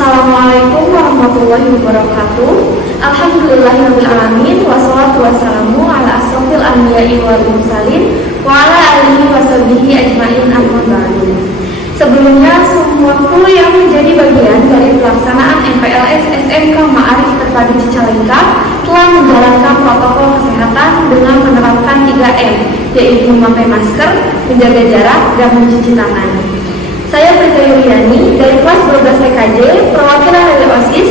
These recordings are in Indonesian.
Assalamualaikum warahmatullahi wabarakatuh. Alhamdulillahirrahmanirrahim. Wassalatu wassalamu ala asrofil anbiya'i wal mursalin wa ala alihi washabihi ajmain amma ba'du. Sebelumnya, semuaku yang menjadi bagian dari pelaksanaan MPLS SMK Ma'arif Terpadu Cicalengka telah menjalankan protokol kesehatan dengan menerapkan 3M, yaitu memakai masker, menjaga jarak, dan mencuci tangan. Saya Prita Yuliani dari kelas 12 TKJ, perwakilan dari OSIS,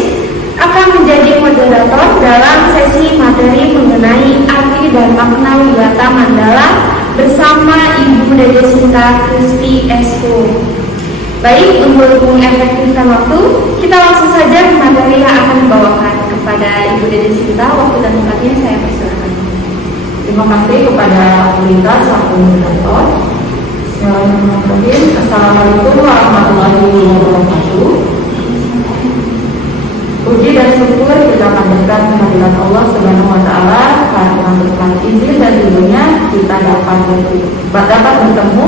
akan menjadi moderator dalam sesi materi mengenai arti dan makna Wiyata Mandala bersama Ibu Dede Sinta Kristi Esko. Baik, untuk mengefektifkan waktu, kita langsung saja ke materi yang akan dibawakan. Kepada Ibu Dede Sinta, waktu dan tempatnya saya persilakan. Terima kasih kepada Bu Rita selaku moderator. Bismillahirrahmanirrahim. Assalamualaikum warahmatullahi wabarakatuh. Puji dan syukur kita panjatkan kehadirat Allah Subhanahu wa taala karena berkat izin dan ridhonya kita dapat bertemu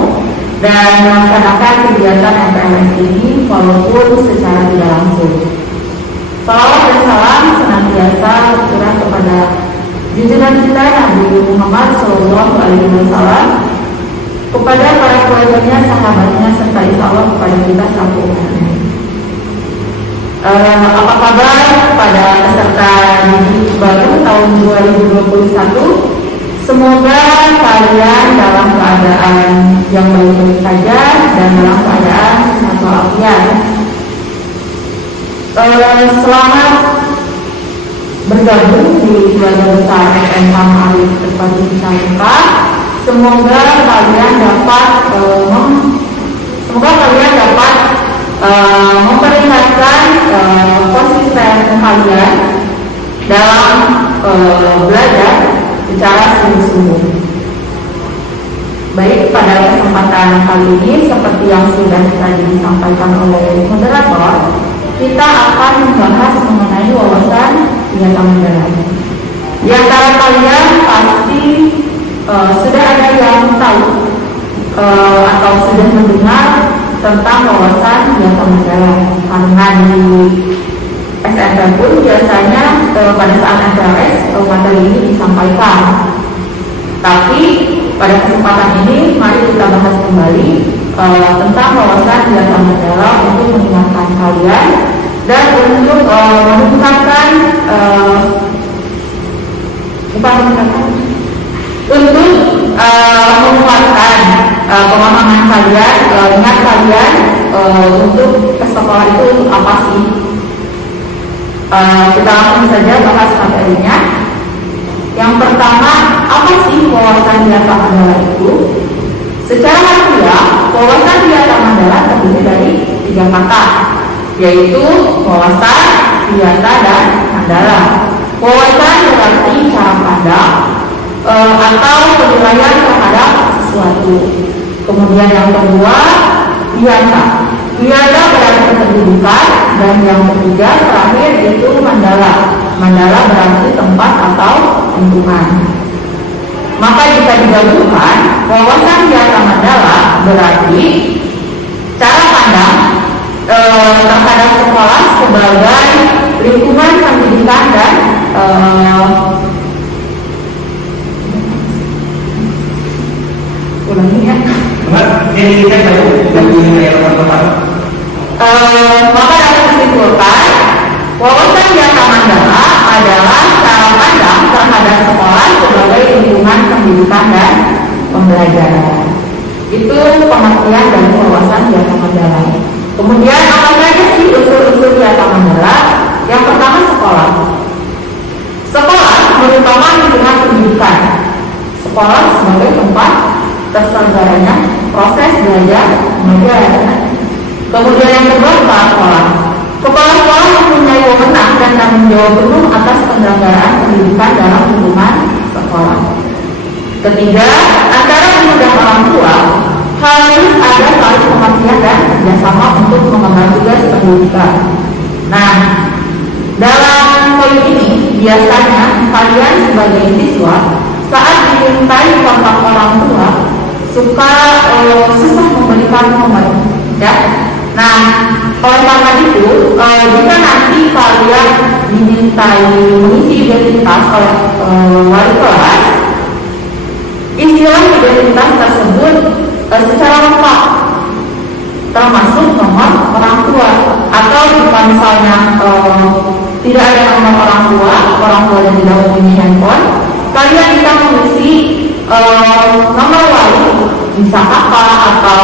dan melaksanakan kegiatan MPLS ini walaupun secara tidak langsung. Salawat dan salam senantiasa tercurah kepada junjungan kita Nabi Muhammad SAW, kepada para keluarganya, sahabatnya, serta insya Allah kepada kita selaku umatnya. Apa kabar pada peserta didik baru tahun 2021? Semoga kalian dalam keadaan yang baik-baik saja dan dalam keadaan sehat walafiat. Selamat bergabung di keluarga besar SMK Ma'arif Terpadu Cicalengka. Semoga kalian dapat memperlihatkan konsisten kalian dalam belajar secara sungguh-sungguh. Baik, pada kesempatan kali ini seperti yang sudah tadi disampaikan oleh moderator, kita akan membahas mengenai wawasan Wiyata Mandala. Di antara kalian pasti sudah ada yang tahu atau sudah mendengar tentang wawasan Wiyata Mandala, karena di SMP pun biasanya pada saat MPLS materi ini disampaikan. Tapi pada kesempatan ini mari kita bahas kembali tentang wawasan Wiyata Mandala untuk mengingatkan kalian dan untuk meningkatkan menguatkan pemahaman kalian, minat kalian untuk ke sekolah itu untuk apa sih? Kita langsung saja bahas materinya. Yang pertama, apa sih wawasan Wiyata Mandala itu? Secara harfiah, wawasan Wiyata Mandala terdiri dari 3 kata, yaitu wawasan, wiyata, dan mandala. Wawasan berarti cara pandang atau penilaian terhadap sesuatu. Kemudian yang kedua, wiyata. Wiyata berarti kedudukan, dan yang ketiga terakhir yaitu mandala. Mandala berarti tempat atau lingkungan. Maka jika digabungkan, wawasan Wiyata Mandala berarti cara pandang terhadap sekolah sebagai lingkungan pendidikan dan maka dapat disimpulkan wawasan Wiyata Mandala adalah cara pandang terhadap sekolah sebagai lingkungan pendidikan dan pembelajaran. Itu pengertian dari wawasan Wiyata Mandala. Kemudian apa saja sih unsur-unsur Wiyata Mandala? Yang pertama, sekolah. Sekolah merupakan lingkungan pendidikan. Sekolah sebagai tempat terselenggaranya proses belajar mengajar. Kemudian yang kedua, kepala sekolah. Kepala sekolah mempunyai wewenang dan tanggung jawab penuh atas penyelenggaraan pendidikan dalam lingkungan sekolah. Ketiga, antara guru dan orang tua harus ada saling pengertian dan kerjasama untuk mengemban tugas pendidikan. Nah, dalam poin ini biasanya kalian sebagai siswa saat dimintai kontak orang tua suka susah memberikan nomor, ya. Nah, oleh karena itu, jika nanti kalian dimintai mengisi identitas oleh wali kelas, istilah identitas tersebut secara lengkap, termasuk nomor orang tua, atau jika misalnya tidak ada nomor orang tua yang tidak mempunyai handphone, kalian bisa mengisi nomor wali, bisa kakak atau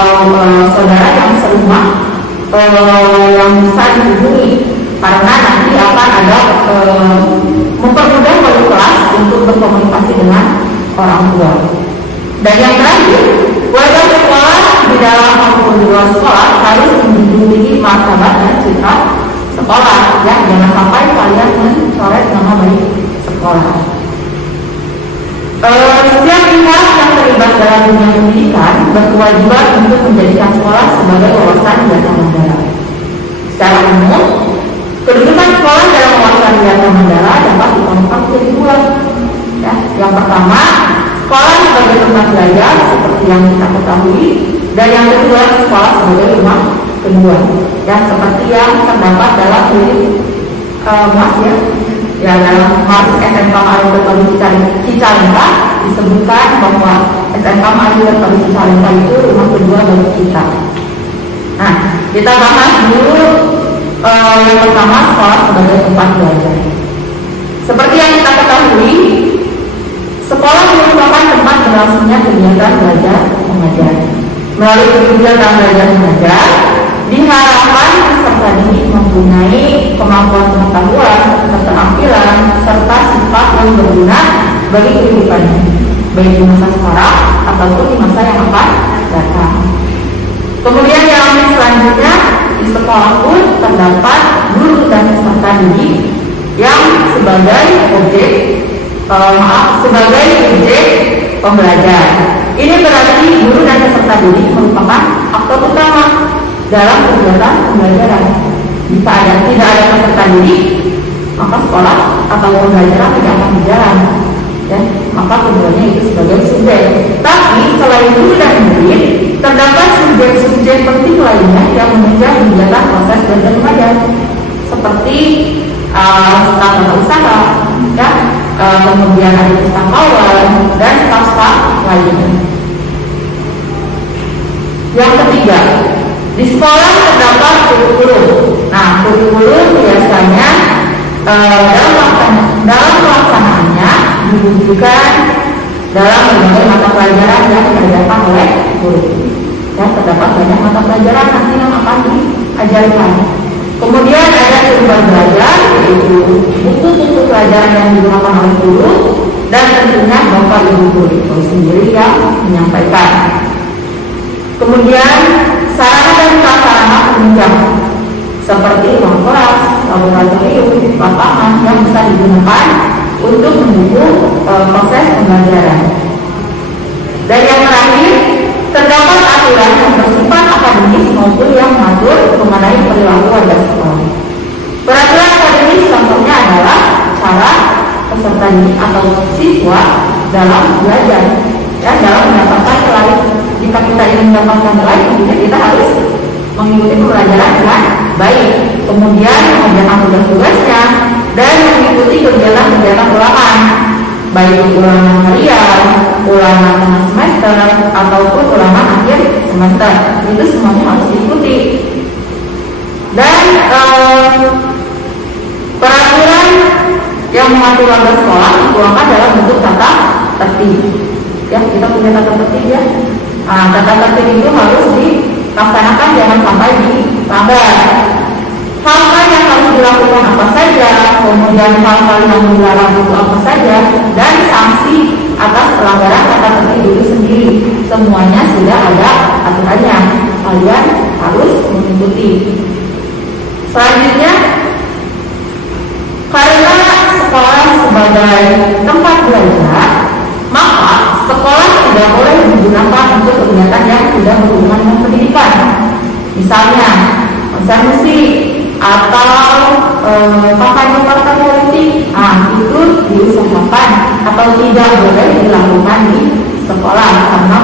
saudara yang serumah yang bisa dihubungi, karena nanti akan ada mempermudah wali kelas untuk berkomunikasi dengan orang tua. Dan yang terakhir, warga sekolah di dalam maupun di luar sekolah harus memiliki martabat dan citra sekolah, ya, jangan sampai kalian mencoret nama baik sekolah. Setiap pihak yang terlibat dalam dunia pendidikan berkewajiban untuk menjadikan sekolah sebagai wawasan data negara. Secara umum, kedudukan sekolah dalam wawasan data negara dapat dikelompokkan menjadi dua. Ya, yang pertama, sekolah sebagai tempat belajar seperti yang kita ketahui, dan yang kedua, sekolah sebagai rumah kedua, ya, seperti yang terdapat dalam lirik Mas, ya, dalam Mas SMK Malio Cicalengka disebutkan bahwa SMK Malio Cicalengka itu rumah kedua bagi kita. Nah, kita bahas dulu yang pertama, sekolah sebagai tempat belajar. Seperti yang kita ketahui, sekolah merupakan tempat berlangsungnya kegiatan belajar mengajar. Melalui kegiatan belajar mengajar, diharapkan peserta didik mempunyai kemampuan pengetahuan, keterampilan, serta sifat yang berguna bagi kehidupannya, baik di masa sekarang ataupun di masa yang akan datang. Kemudian yang selanjutnya, di sekolah pun terdapat guru dan peserta didik yang sebagai objek sebagai subjek pembelajar. Ini berarti guru dan peserta didik merupakan aktor utama dalam kegiatan pembelajaran. Jika tidak ada peserta didik, maka sekolah atau pembelajaran tidak akan berjalan. Ya, maka keduanya itu sebagai subjek. Tapi selain guru dan murid, terdapat subjek-subjek penting lainnya yang menunjang kegiatan proses belajar mengajar, seperti staf usaha, ya, kemudian ada pustakawan dan staf lainnya. Yang ketiga, di sekolah terdapat kurikulum. Nah, kurikulum biasanya dalam pelaksanaannya diwujudkan dalam berbagai mata pelajaran yang diajarkan oleh guru. Dan terdapat banyak mata pelajaran nanti yang akan diajarkan. Kemudian ada sumber belajar, yaitu buku-buku pelajaran yang digunakan oleh guru, dan tentunya bapak ibu guru itu sendiri yang menyampaikan. Kemudian sarana dan prasarana penunjang seperti ruang kelas, laboratorium, lapangan yang bisa digunakan untuk mendukung proses pembelajaran. Dan yang terakhir, terdapat aturan yang bersifat akademis maupun yang mengatur mengenai perilaku warga sekolah. Peraturan akademis contohnya adalah cara peserta didik atau siswa dalam belajar, ya, dalam mendapatkan nilai. Jika kita ingin mendapatkan nilai, kemudian kita harus mengikuti pembelajaran dengan baik, kemudian mengerjakan tugas-tugasnya dan mengikuti kegiatan-kegiatan ulangan, baik ulangan harian, ulangan tengah semester ataupun ulangan akhir semester. Itu semuanya harus diikuti. Dan peraturan yang mengatur warga sekolah dituangkan dalam bentuk tata tertib. Ya, kita punya tata tertib, ya. Tata tertib itu harus dilaksanakan, jangan sampai dilanggar. Hal-hal yang harus dilakukan apa saja, kemudian hal-hal yang dilarang itu apa saja, dan sanksi atas pelanggaran tata tertib itu sendiri, semuanya sudah ada aturannya. Kalian harus mengikuti. Selanjutnya, karena sekolah sebagai tempat belajar, maka sekolah tidak boleh digunakan untuk kegiatan yang tidak berhubungan dengan pendidikan. Misalnya konser musik atau kampanye partai politik, itu diusahakan atau tidak boleh dilakukan di sekolah, karena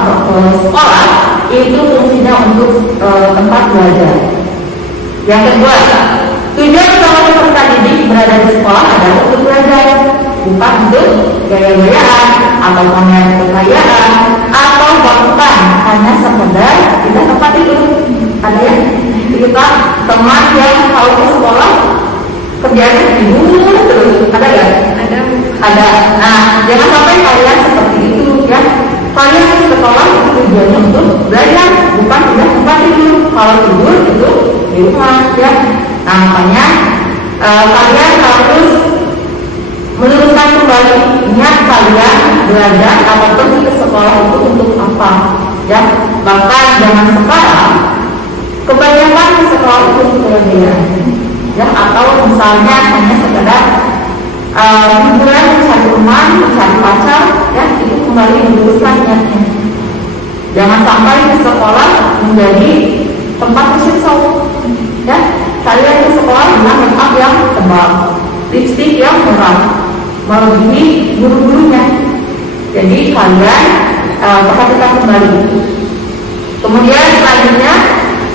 sekolah itu fungsinya untuk tempat belajar. Yang kedua, tujuan utama peserta didik berada di sekolah adalah untuk belajar, bukan untuk gaya-gayaan atau pamer kekayaan atau bahkan hanya sekedar kita tempat itu. Ada ya kita teman yang kalau ke sekolah kerjanya tidur terus, ada nggak? Ada. Nah, jangan sampai kalian seperti itu ya. Kalian ke sekolah itu tujuannya untuk belajar, bukan tidak tempat tidur. Kalau tidur itu di rumah ya. Nah, makanya kalian harus meluruskan kembali niat kalian belajar atau pergi ke sekolah itu untuk apa ya. Bahkan zaman sekarang kebanyakan ke sekolah itu untuk belajar ya, atau misalnya hanya sekedar hiburan, mencari teman, mencari pacar ya, itu kembali meluruskan niatnya. Jangan sampai ke sekolah menjadi tempat fashion show ya. Kalian ke sekolah dengan make up yang tebal, lipstick yang murah, melebihi guru-gurunya. Jadi kalian perhatikan kembali. Kemudian selanjutnya,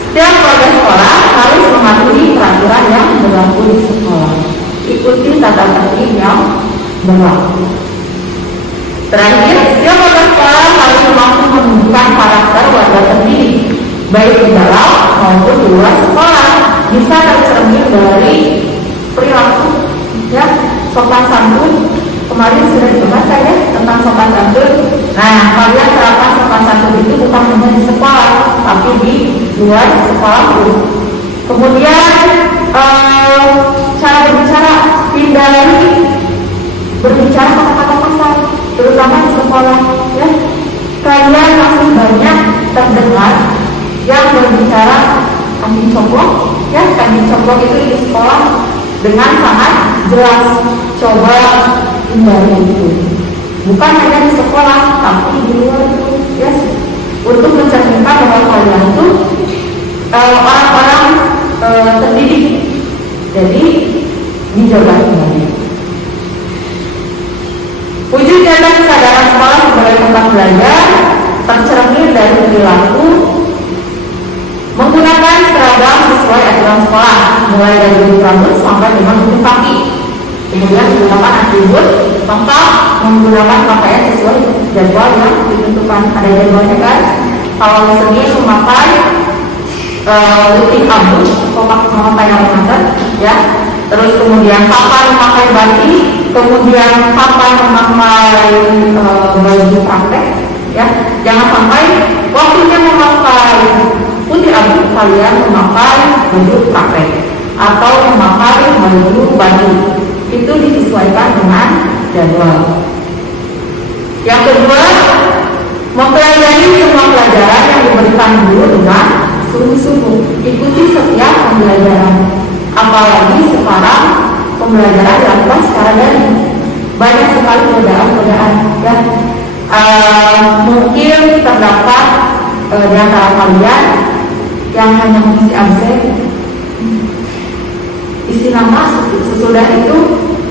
setiap warga sekolah harus mematuhi peraturan yang berlaku di sekolah. Ikuti tata tertib yang berlaku. Terakhir, setiap warga sekolah harus mampu menunjukkan karakter warga terdidik, baik di dalam maupun di luar sekolah. Bisa tercermin dari perilaku ya, sopan santun. Kemarin sudah dibahas ya tentang sopan santun. Nah, kalian terapkan sopan santun itu bukan hanya di sekolah, tapi di luar sekolah pun. Kemudian cara berbicara, hindari berbicara kata-kata kasar, terutama di sekolah ya. Kalian masih banyak terdengar yang berbicara anjing coplok ya. Anjing coplok itu di sekolah dengan sangat jelas. Coba hindari itu, bukan hanya di sekolah tapi di luar itu ya, untuk mencerminkan bahwa kalian itu orang-orang terdidik. Jadi dijaga kembali. Wujud nyata kesadaran sekolah sebagai tempat belajar tercermin dari perilaku menggunakan seragam sesuai aturan sekolah, mulai dari ujung rambut sampai dengan ujung kaki. Kemudian menggunakan atribut lengkap, menggunakan pakaian sesuai jadwal yang ditentukan. Ada jadwalnya kan? Kalau misalnya memakai putih abu, memakai almanac ya. Terus kemudian kapan memakai batik, kemudian kapan memakai baju praktek ya. Jangan sampai waktunya memakai putih abu kalian memakai baju praktek atau memakai baju batik. Itu disesuaikan dengan jadwal. Yang kedua, mempelajari semua pelajaran yang diberikan guru dengan sungguh-sungguh. Ikuti setiap pembelajaran. Apalagi sekarang pembelajaran dilakukan secara daring. Banyak sekali godaan-godaan ya. Mungkin terdapat di antara kalian yang hanya mengisi absen. Istilah masuk sesudah itu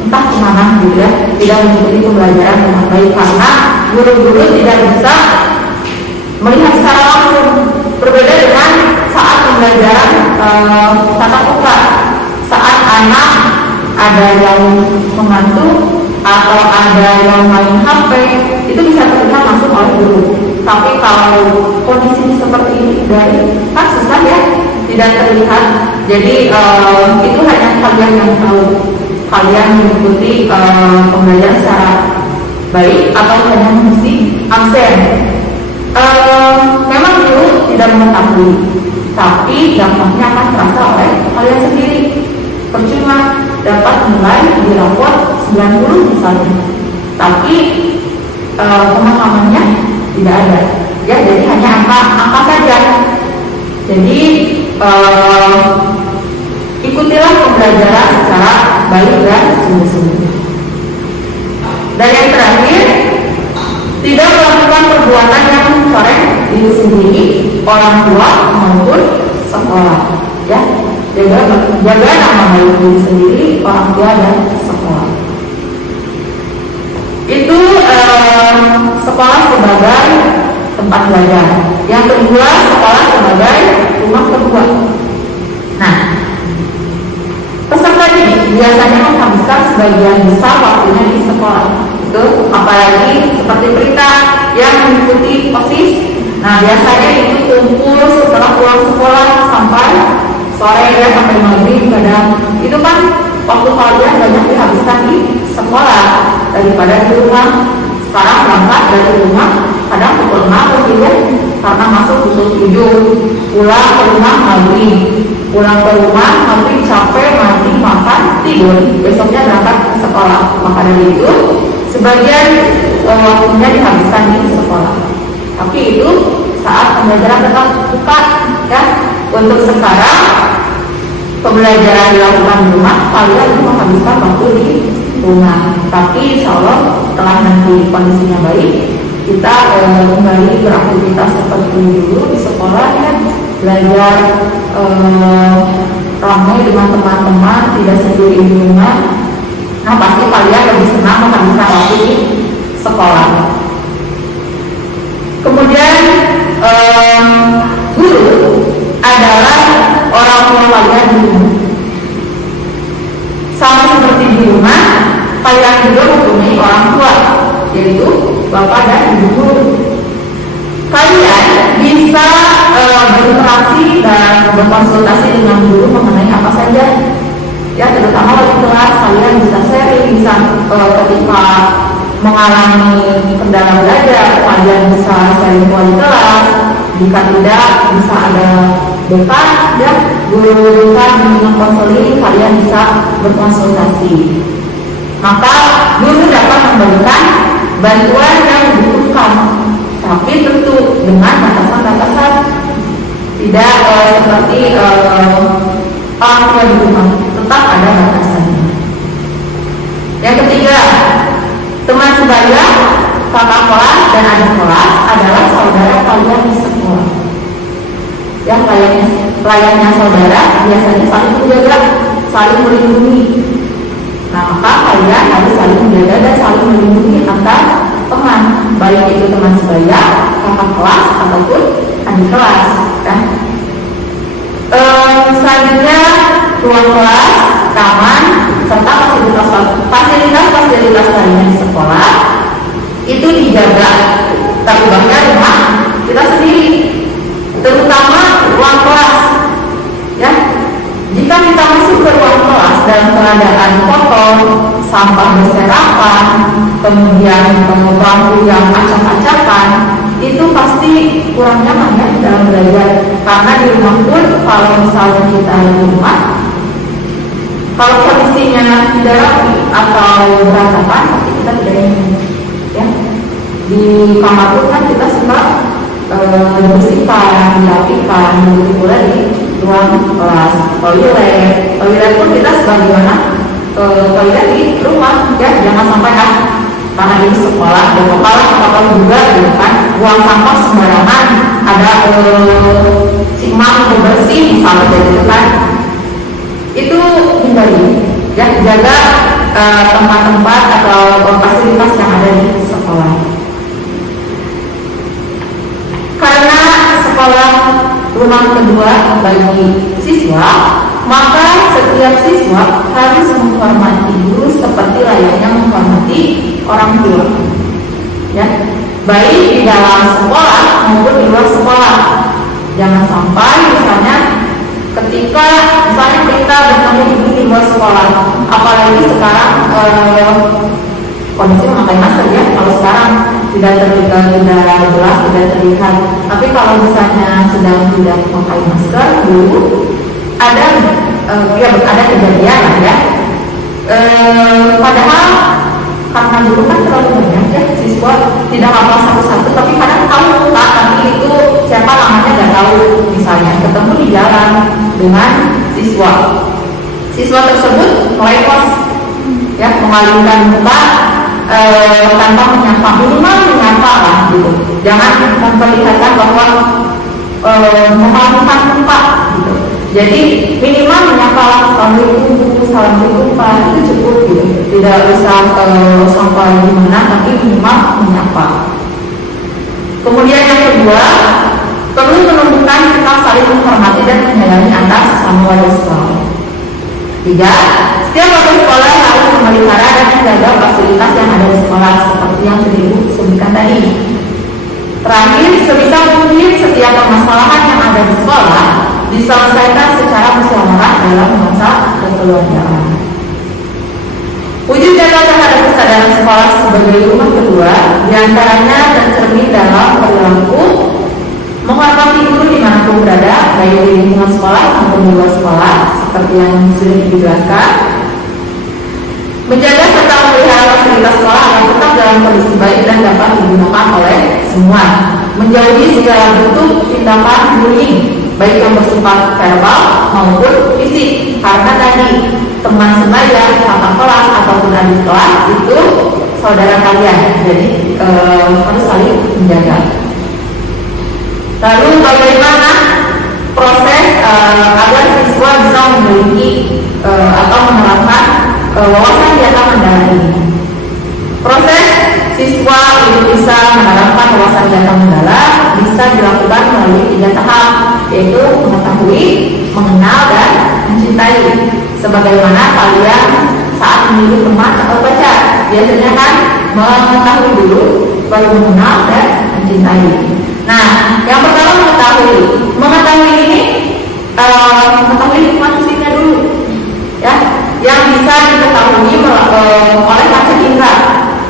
entah kemana gitu ya, tidak mengikuti pembelajaran dengan baik karena guru-guru tidak bisa melihat secara langsung. Berbeda dengan saat pembelajaran tatap muka, saat anak ada yang membantu atau ada yang main HP, itu bisa terlihat langsung oleh guru. Tapi kalau kondisi seperti ini dari kan susah ya, tidak terlihat. Jadi itu hanya kalian yang tahu. Kalian mengikuti pembelajaran secara baik atau hanya mengisi absen. Memang guru tidak mengetahui, tapi dampaknya akan terasa oleh kalian sendiri. Percuma dapat nilai di rapor 90 misalnya, tapi pemahamannya tidak ada. Ya, jadi hanya angka saja. Jadi ikutilah pembelajaran secara baik dan sungguh-sungguh. Dan yang terakhir, tidak melakukan perbuatan yang mencoreng diri sendiri, orang tua maupun sekolah. Ya, jaga nama baik diri sendiri, orang tua dan sekolah. Itu sekolah sebagai tempat belajar. Yang kedua, sekolah sebagai rumah kedua. Nah, biasanya menghabiskan sebagian besar waktunya di sekolah. Itu apalagi seperti berita yang mengikuti OSIS. Nah, biasanya itu kumpul setelah pulang sekolah sampai sore ya, sampai maghrib kadang. Itu kan waktu kalian banyak dihabiskan di sekolah daripada di rumah. Sekarang berangkat dari rumah kadang pukul 6 lebih ya, karena masuk pukul 7, pulang ke rumah maghrib, pulang ke rumah maghrib capek, mandi, makan, tidur, besoknya berangkat ke sekolah. Maka dari itu sebagian waktunya dihabiskan di sekolah. Tapi itu saat pembelajaran tetap buka ya. Untuk sekarang pembelajaran dilakukan di rumah, kalian menghabiskan waktu di rumah. Tapi insya Allah setelah nanti kondisinya baik, kita kembali beraktivitas seperti dulu di sekolah ya, belajar ramai dengan teman-teman, tidak sendiri di rumah. Nah, pasti kalian lebih senang menghabiskan waktu di sekolah. Kemudian guru adalah orang tua kalian di rumah. Sama seperti di rumah, kalian juga mempunyai orang tua, yaitu bapak dan ibu guru. Kalian bisa berinteraksi dan berkonsultasi dengan guru mengenai apa saja. Ya, terutama di kelas kalian bisa sharing, bisa ketika mengalami kendala belajar, kalian bisa sharing wali kelas. Jika tidak, bisa ada dekan ya, guru dekan dengan konseling, kalian bisa berkonsultasi. Maka guru dapat memberikan bantuan yang dibutuhkan, tapi tentu dengan batasan-batasan, tidak seperti orang tua di rumah, tetap ada batasannya. Yang ketiga, teman sebaya, kakak kelas dan adik kelas adalah saudara kalian di sekolah. Yang layaknya saudara biasanya saling menjaga, saling melindungi. Nah, maka kalian harus saling menjaga dan saling melindungi antar teman, baik itu teman sebaya, kakak kelas ataupun adik kelas. Kan? Selanjutnya ruang kelas, taman, serta fasilitas lainnya di sekolah itu dijaga, tapi bahkan rumah kita sendiri, terutama ruang kelas. Ya, jika kita masuk ke ruang kelas dalam keadaan kotor, sampah berserakan, kemudian bangku yang acak-acakan, itu pasti kurang nyaman ya dalam belajar. Karena di rumah pun, kalau misalnya kita di rumah, kalau kondisinya tidak rapi atau berantakan, pasti kita tidak ingin. Ya, di kamar pun kan kita suka bersihkan, dirapikan, begitu pula di ruang kelas. Toilet pun kita sebagaimana toilet di rumah, ya jangan sampai kan, karena di sekolah dan kapal juga gitu kan, buang sampah sembarangan, ada simang bersih misalnya gitu kan, itu hindari ya, jaga tempat-tempat atau fasilitas yang ada di sekolah. Karena sekolah rumah kedua bagi siswa, maka setiap siswa harus menghormati guru seperti layaknya menghormati orang tua. Ya, baik di dalam sekolah maupun di luar sekolah. Jangan sampai misalnya ketika misalnya kita bertemu ibu di luar sekolah, apalagi sekarang kondisi memakai masker ya. Kalau sekarang tidak jelas, tidak terlihat. Tapi kalau misalnya sedang tidak memakai masker dulu, ada kejadian ya. Padahal karena dulu kan terlalu banyak ya siswa tidak hafal satu-satu, tapi kadang tahu Pak, tapi itu siapa namanya nggak tahu. Misalnya ketemu di jalan dengan siswa tersebut melekos ya, mengalungkan muka tanpa menyapa, minimal menyapa lah gitu. Jangan memperlihatkan bahwa mengalungkan muka gitu. Jadi minimal menyapa, assalamualaikum Pak, itu cukup gitu. Tidak usah sampai gimana, tapi minimal menyapa. Kemudian yang kedua, perlu menunjukkan sikap saling menghormati dan menyayangi antar sesama warga sekolah. 3. Setiap warga sekolah harus memelihara dan menjaga fasilitas yang ada di sekolah seperti yang sudah Ibu sebutkan tadi. Terakhir, sebisa mungkin setiap permasalahan yang ada di sekolah diselesaikan secara musyawarah dalam masa kekeluargaan. Wujud nyata terhadap kesadaran sekolah sebagai rumah kedua diantaranya tercermin dalam perilaku menghormati guru dimanapun berada, baik di lingkungan sekolah maupun di luar sekolah, seperti yang sudah dijelaskan. Menjaga serta memelihara fasilitas sekolah agar tetap dalam kondisi baik dan dapat digunakan oleh semua. Menjauhi segala bentuk tindakan bullying, baik yang bersifat verbal maupun fisik, karena tadi teman sebaya, kakak kelas ataupun adik kelas itu saudara kalian, jadi harus saling menjaga. Lalu bagaimana proses agar siswa bisa memiliki atau menerapkan wawasan data mandala ini? Proses siswa untuk bisa menerapkan wawasan data mandala bisa dilakukan melalui 3 tahap, yaitu mengetahui, mengenal, dan mencintai. Sebagaimana kalian saat memilih teman atau pacar, biasanya kan mengetahui dulu, baru mengenal dan mencintai. Nah, yang pertama mengetahui ini mengetahui lingkungan fisiknya dulu, ya, yang bisa diketahui oleh panca indera.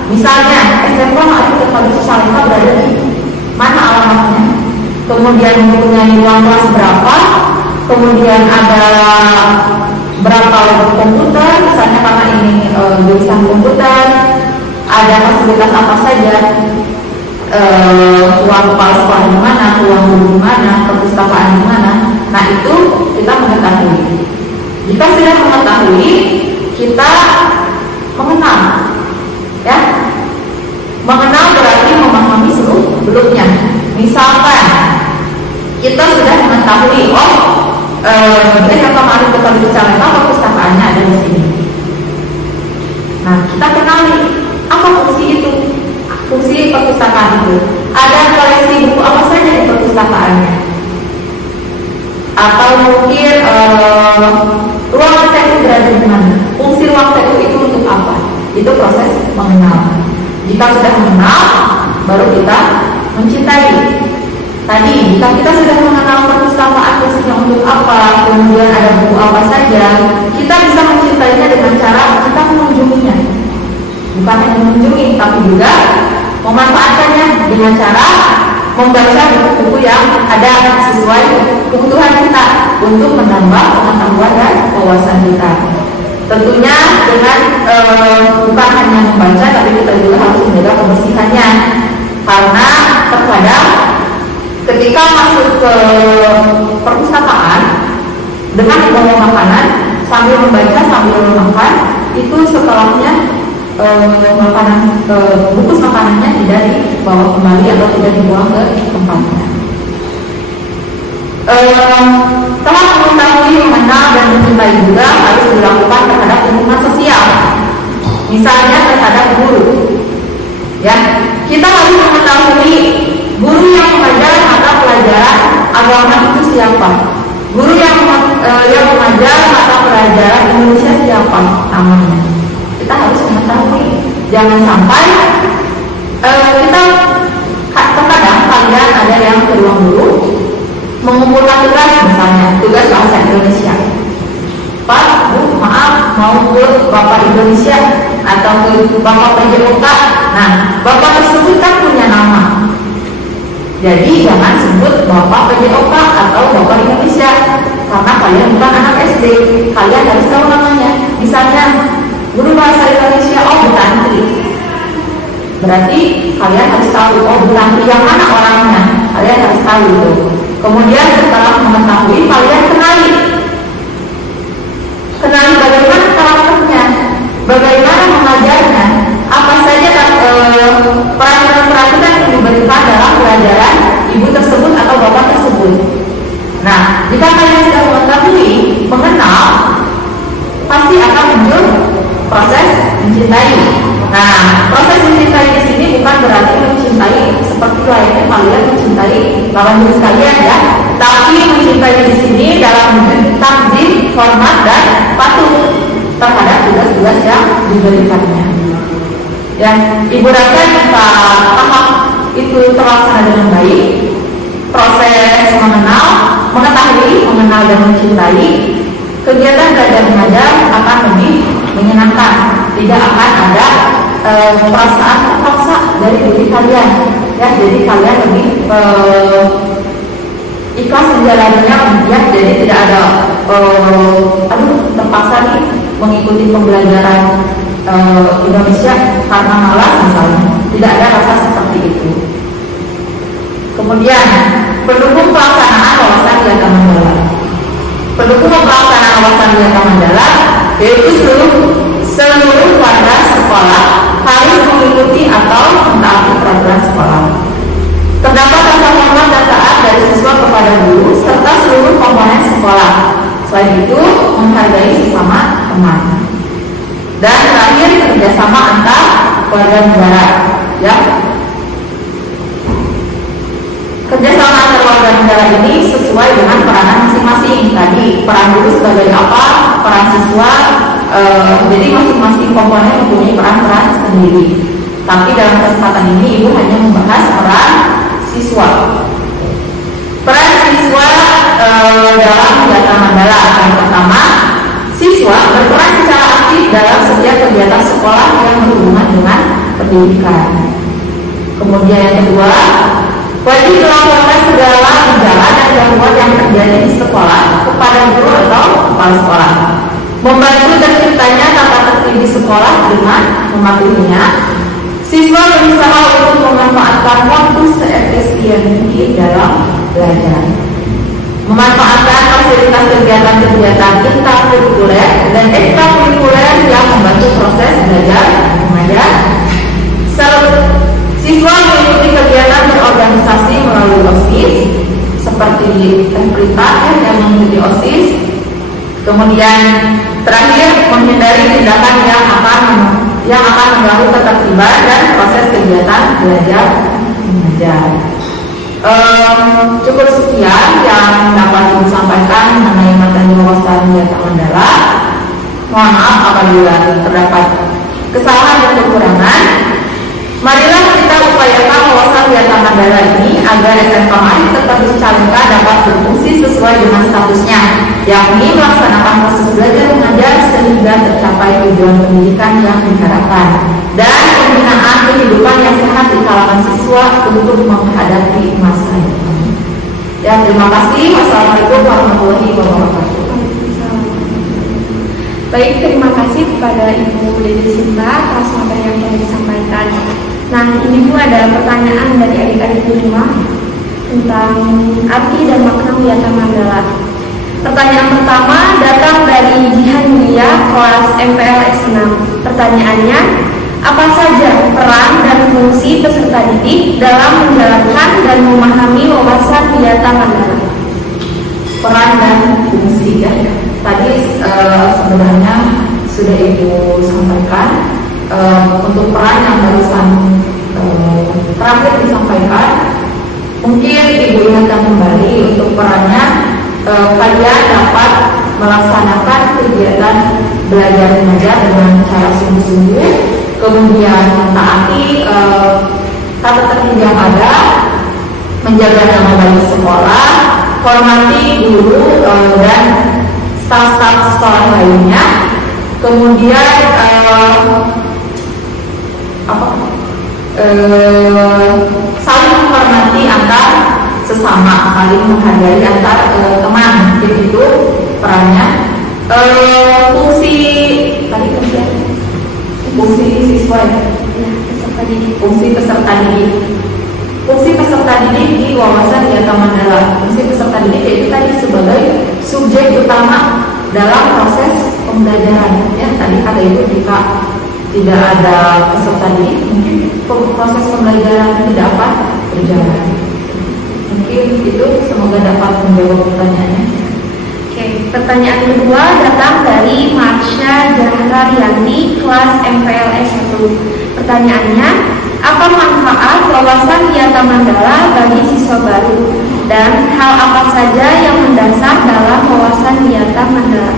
Misalnya, SMK atau tempat sosialita berada di mana alamatnya, kemudian mempunyai ruang kelas berapa, kemudian ada berapa komputer, misalnya karena ini jurusan komputer, ada fasilitas apa saja, ruang kepala sekolah di mana, ruang guru di mana, perpustakaan di mana. Nah, itu kita mengetahui. Jika sudah mengetahui, kita mengenal, ya. Mengenal berarti memahami seluruhnya. Misalkan kita sudah mengetahui, di SMK Ma'arif Kota Cicalengka perpustakaannya ada di sini. Nah, kita kenali apa fungsi itu. Fungsi perpustakaan itu, ada koleksi buku apa saja di perpustakaannya, atau mungkin ruang TU berada di mana, fungsi ruang TU itu untuk apa, itu proses mengenal. Jika sudah mengenal, baru kita mencintai. Tadi, jika kita sudah mengenal perpustakaan fungsinya untuk apa, kemudian ada buku apa saja, kita bisa mencintainya dengan cara kita mengunjunginya. Bukan hanya mengunjungi, tapi juga memanfaatkannya dengan cara membaca buku-buku yang ada sesuai kebutuhan kita untuk menambah pengetahuan dan wawasan kita. Tentunya dengan bukan hanya membaca, tapi kita juga harus menjaga kebersihannya, karena terkadang ketika masuk ke perpustakaan dengan membawa makanan sambil membaca sambil makan, itu setelahnya makanan bungkus makanannya tidak dibawa kembali atau tidak dibuang ke tempatnya. Telah mengetahui, mengenal, dan mencintai juga harus dilakukan terhadap lingkungan sosial, misalnya terhadap guru. Ya, kita harus mengetahui guru yang mengajar mata pelajaran agama itu siapa, guru yang mengajar mata pelajaran Indonesia siapa namanya. Kita harus mengetahui, jangan sampai kita terkadang kalian ada yang ke ruang guru mengumpulkan tugas, misalnya tugas bahasa Indonesia. Pak, Bu, maaf, mau ke Bapak Indonesia atau ke Bapak PJOK. Nah, Bapak tersebut kan punya nama, jadi jangan sebut Bapak PJOK atau Bapak Indonesia, karena kalian bukan anak SD. Kalian harus tahu namanya. Misalnya guru bahasa Indonesia, Bu Tanti, berarti kalian harus tahu, Bu Tanti yang mana orangnya, kalian harus tahu itu. Kemudian setelah mengetahui, kalian kenali bagaimana karakternya, bagaimana mengajarnya, apa saja peraturan-peraturan yang diberikan dalam pelajaran ibu tersebut atau bapak tersebut. Nah, jika kalian sudah mengetahui, mengenal, pasti akan muncul proses mencintai. Nah, proses mencintai di sini bukan berarti mencintai seperti layaknya kalian mencintai lawan jenis kalian, ya, tapi mencintai di sini dalam wujud takzim, hormat, dan patuh terhadap tugas-tugas yang diberikannya. Ya, Ibu rasa kita paham itu terlaksana dengan baik. Proses mengetahui, mengenal dan mencintai, kegiatan belajar mengajar akan lebih menyenangkan. Tidak akan ada perasaan terpaksa dari diri kalian. Ya, jadi kalian lebih ikhlas menjalaninya, ya, jadi tidak ada terpaksa nih mengikuti pembelajaran Indonesia karena malas misalnya. Tidak ada rasa seperti itu. Kemudian pendukung pelaksanaan wawasan Wiata Mandala. Pendukung pelaksanaan wawasan Wiata Mandala yaitu seluruh warga sekolah harus mengikuti atau mentaati peraturan sekolah. Terdapat rasa hormat dan taat dari siswa kepada guru serta seluruh komponen sekolah. Selain itu, menghargai sesama teman. Dan terakhir, kerjasama antar warga negara. Ya, kerjasama antar warga negara ini sesuai dengan peranan masing-masing. Tadi peran guru sebagai apa, peran siswa. Jadi masing-masing komponen mempunyai peran-peran sendiri. Tapi dalam kesempatan ini Ibu hanya membahas peran siswa. Peran siswa dalam Wiata Mandala. Yang pertama, siswa berperan secara aktif dalam setiap kegiatan sekolah yang berhubungan dengan pendidikan. Kemudian yang kedua, wajib melaporkan segala gejala dan gangguan yang terjadi di sekolah kepada guru atau kepala sekolah. Membantu terciptanya tata tertib di sekolah dengan mematuhinya. Siswa berusaha untuk memanfaatkan waktu seefisien mungkin dalam belajar. Memanfaatkan fasilitas kegiatan-kegiatan intrakurikuler dan ekstrakurikuler yang membantu proses belajar mengajar. Siswa mengikuti kegiatan berorganisasi melalui OSIS seperti Pelita yang mengikuti OSIS. Kemudian terakhir, menghindari tindakan yang akan mengganggu ketertiban dan proses kegiatan belajar mengajar. Cukup sekian yang dapat disampaikan mengenai materi wawasan Wiata Mandala. Mohon maaf apabila terdapat kesalahan dan kekurangan. Marilah kita upayakan wawasan Wiata Mandala ini agar SMK Mahi tetap dicalonkan dapat berfungsi sesuai dengan statusnya, yakni melaksanakan proses belajar mengajar sehingga tercapai tujuan pendidikan yang diharapkan dan pembinaan kehidupan yang sehat di kalangan siswa untuk menghadapi masa depan. Ya, terima kasih. Wassalamualaikum warahmatullahi wabarakatuh. Baik, terima kasih kepada Ibu Dede Sinta atas materi yang telah disampaikan. Nah, ini Bu ada pertanyaan dari adik-adik di rumah tentang arti dan makna Wiata Mandala. Pertanyaan pertama datang dari Jihan Mulia kelas MPLS 6. Pertanyaannya, apa saja peran dan fungsi peserta didik dalam menjalankan dan memahami wawasan Wiata Mandala? Peran dan fungsi, ya. Tadi sebenarnya sudah Ibu sampaikan. Untuk peran yang barusan terakhir disampaikan, mungkin Ibu ingatkan kembali untuk perannya. Kalian dapat melaksanakan kegiatan belajar mengajar dengan cara sungguh-sungguh, kemudian mentaati tata tertib yang ada, menjaga nama baik sekolah, hormati guru dan staf-staf sekolah lainnya, kemudian saling menghormati antar sesama, saling menghargai antar teman. Begitu perannya. Fungsi tadi fungsi siswa, ya, peserta didik. Fungsi peserta didik. Fungsi peserta didik di wawasan Wiata Mandala. Fungsi peserta didik yaitu tadi sebagai subjek utama dalam proses pembelajaran. Ya, tadi ada itu jika tidak ada peserta didik, mungkin proses pembelajaran tidak akan berjalan. Mungkin itu, semoga dapat menjawab pertanyaannya. Oke, pertanyaan kedua datang dari Marsha Zahra Rianti kelas MPLS 1. Pertanyaannya, apa manfaat wawasan Wiata Mandala bagi siswa baru dan hal apa saja yang mendasar dalam wawasan Wiata Mandala?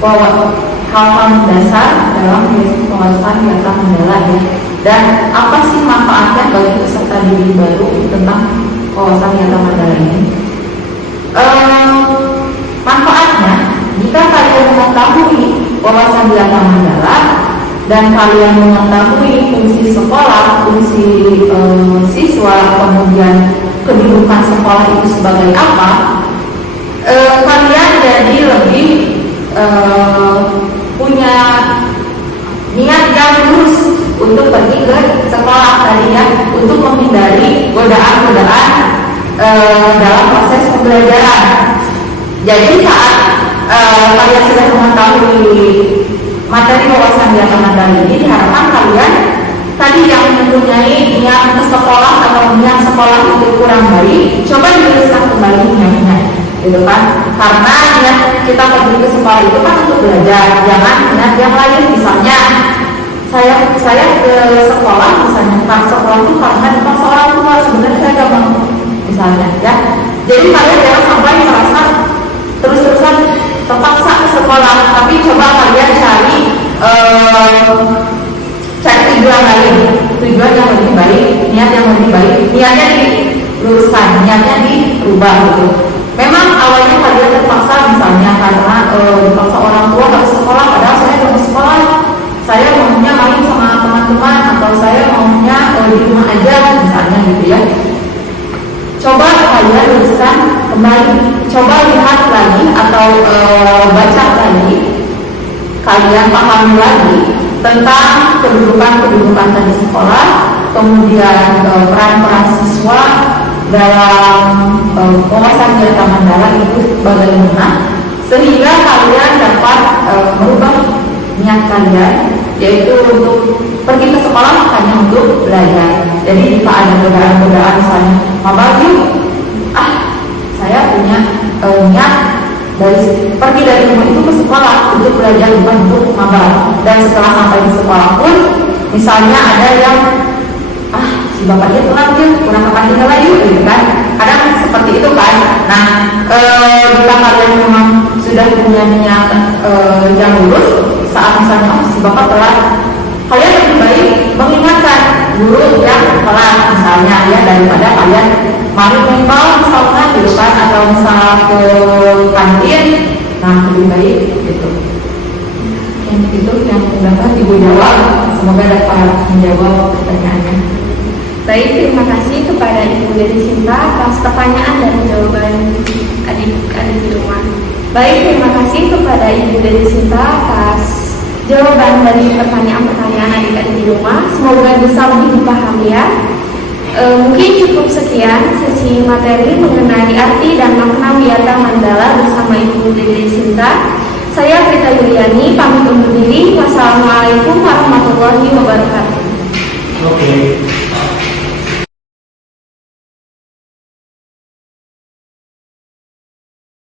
hal-hal dasar dalam wawasan data mendalam ya. Dan apa sih manfaatnya bagi peserta didik baru tentang wawasan data mendalam ini? Manfaatnya, jika kalian mengetahui wawasan data mendalam dan kalian mengetahui fungsi sekolah, fungsi siswa, kemudian kedudukan sekolah itu sebagai apa, kalian jadi lebih punya niat yang lurus untuk pergi ke sekolah tadinya, untuk menghindari godaan-godaan dalam proses pembelajaran. Jadi saat kalian sudah mengetahui materi wawasan data mendalam ini, diharapkan kalian tadi yang mempunyai niat ke sekolah atau niat sekolah itu kurang baik, coba diluruskan kembali niatnya, gitu kan? Karena niat kita pergi ke sekolah itu kan untuk belajar, jangan niat yang lain. Misalnya saya ke sekolah, misalnya ke sekolah itu karena dipaksa orang tua, sebenarnya saya gak mau, misalnya ya. Jadi kalian jangan sampai merasa terus-terusan terpaksa ke sekolah, tapi coba kalian cari tujuan lain, tujuan yang lebih baik, niat yang lebih baik, niatnya diluruskan, niatnya dirubah gitu. Memang awalnya kalian terpaksa, misalnya karena dipaksa orang tua harus sekolah, padahal saya belum sekolah, saya maunya main sama teman-teman, atau saya maunya di rumah aja, misalnya gitu ya. Coba kalian luruskan kembali, coba lihat lagi atau baca lagi, kalian pahami lagi tentang kedudukan tadi sekolah, kemudian peran-peran siswa dalam wawasan data mendalam itu bagaimana, sehingga kalian dapat merubah niat kalian, yaitu untuk pergi ke sekolah hanya untuk belajar. Jadi jika ada godaan-godaan misalnya, mama yuk, saya punya niat pergi dari rumah itu ke sekolah untuk belajar, bukan untuk mabar. Dan setelah sampai di sekolah pun, misalnya ada yang si bapaknya telat ya, kurang kapan tinggal lagi, gitu kan? Kadang seperti itu kan. Nah, jika kalian memang sudah punya niat yang lurus, saat misalnya si bapak telat, kalian lebih baik mengingatkan guru yang telat misalnya ya, daripada kalian malu membal misalnya di depan atau misalnya ke kantin. Nah, lebih baik gitu. Yang itu yang dapat ibu jawab, semoga dapat menjawab pertanyaannya. Baik, terima kasih kepada Ibu Dede Sinta atas pertanyaan dan jawaban adik-adik di rumah. Baik, terima kasih kepada Ibu Dede Sinta atas jawaban dari pertanyaan-pertanyaan adik-adik di rumah. Semoga bisa lebih dipahami ya. Mungkin cukup sekian sesi materi mengenai arti dan makna Wiyata Mandala bersama Ibu Dede Sinta. Saya Prita Yuliani pamit undur diri. Wassalamualaikum warahmatullahi wabarakatuh.